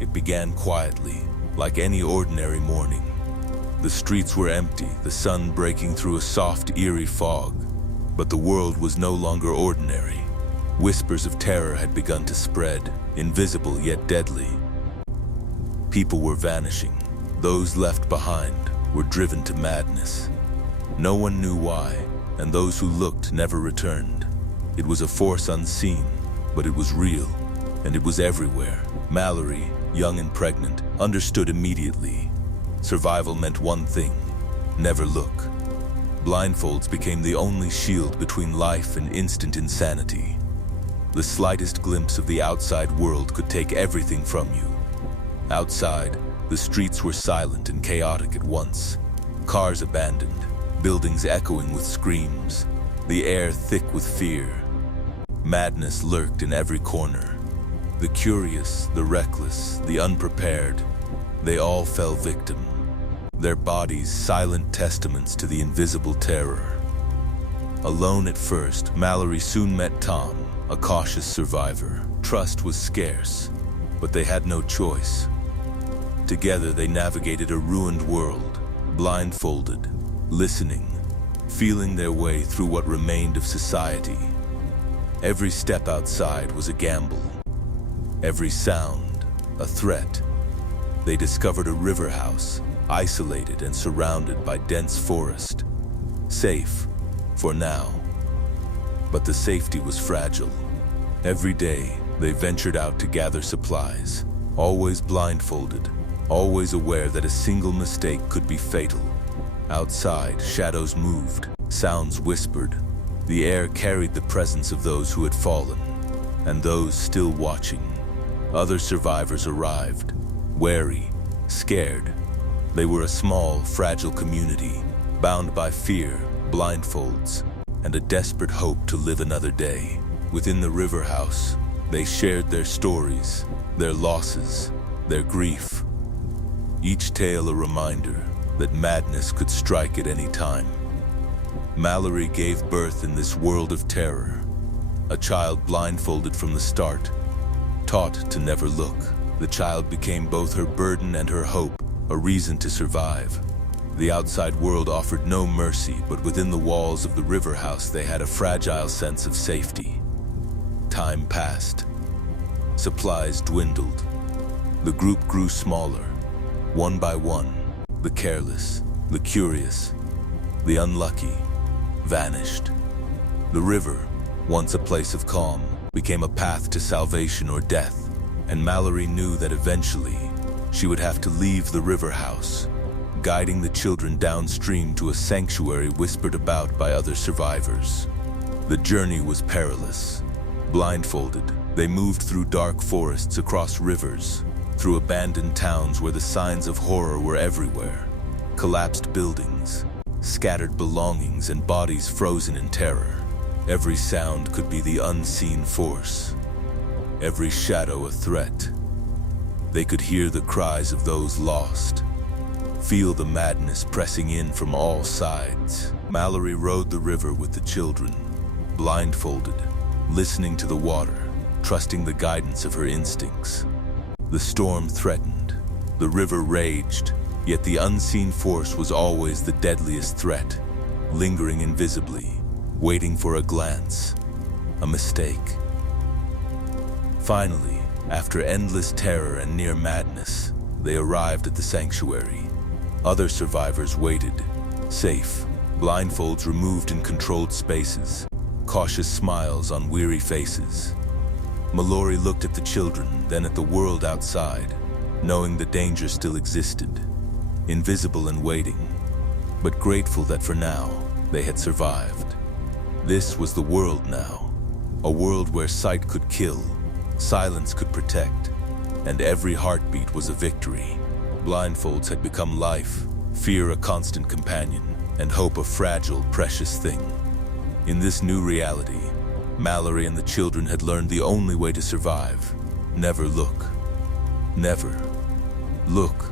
It began quietly, like any ordinary morning. The streets were empty, the sun breaking through a soft, eerie fog. But the world was no longer ordinary. Whispers of terror had begun to spread, invisible yet deadly. People were vanishing. Those left behind were driven to madness. No one knew why, and those who looked never returned. It was a force unseen, but it was real, and it was everywhere. Mallory, young and pregnant, understood immediately. Survival meant one thing: never look. Blindfolds became the only shield between life and instant insanity. The slightest glimpse of the outside world could take everything from you. Outside, the streets were silent and chaotic at once. Cars abandoned, buildings echoing with screams, the air thick with fear. Madness lurked in every corner. The curious, the reckless, the unprepared, they all fell victim. Their bodies silent testaments to the invisible terror. Alone at first, Mallory soon met Tom, a cautious survivor. Trust was scarce, but they had no choice. Together they navigated a ruined world, blindfolded, listening, feeling their way through what remained of society. Every step outside was a gamble. Every sound, a threat. They discovered a river house, isolated and surrounded by dense forest. Safe, for now. But the safety was fragile. Every day, they ventured out to gather supplies, always blindfolded, always aware that a single mistake could be fatal. Outside, shadows moved, sounds whispered. The air carried the presence of those who had fallen, and those still watching. Other survivors arrived, wary, scared. They were a small, fragile community, bound by fear, blindfolds, and a desperate hope to live another day. Within the river house, they shared their stories, their losses, their grief. Each tale a reminder that madness could strike at any time. Mallory gave birth in this world of terror, a child blindfolded from the start, taught to never look. The child became both her burden and her hope, a reason to survive. The outside world offered no mercy, but within the walls of the river house they had a fragile sense of safety. Time passed. Supplies dwindled. The group grew smaller. One by one, the careless, the curious, the unlucky, vanished. The river, once a place of calm, became a path to salvation or death, and Mallory knew that eventually she would have to leave the river house, guiding the children downstream to a sanctuary whispered about by other survivors. The journey was perilous. Blindfolded, they moved through dark forests, across rivers, through abandoned towns where the signs of horror were everywhere. Collapsed buildings, scattered belongings, and bodies frozen in terror. Every sound could be the unseen force, every shadow a threat. They could hear the cries of those lost, feel the madness pressing in from all sides. Mallory rode the river with the children, blindfolded, listening to the water, trusting the guidance of her instincts. The storm threatened, the river raged, yet the unseen force was always the deadliest threat, lingering invisibly, waiting for a glance, a mistake. Finally, after endless terror and near madness, they arrived at the sanctuary. Other survivors waited, safe, blindfolds removed in controlled spaces, cautious smiles on weary faces. Mallory looked at the children, then at the world outside, knowing the danger still existed, invisible and waiting, but grateful that for now, they had survived. This was the world now, a world where sight could kill, silence could protect, and every heartbeat was a victory. Blindfolds had become life, fear a constant companion, and hope a fragile, precious thing. In this new reality, Mallory and the children had learned the only way to survive: never look. Never look.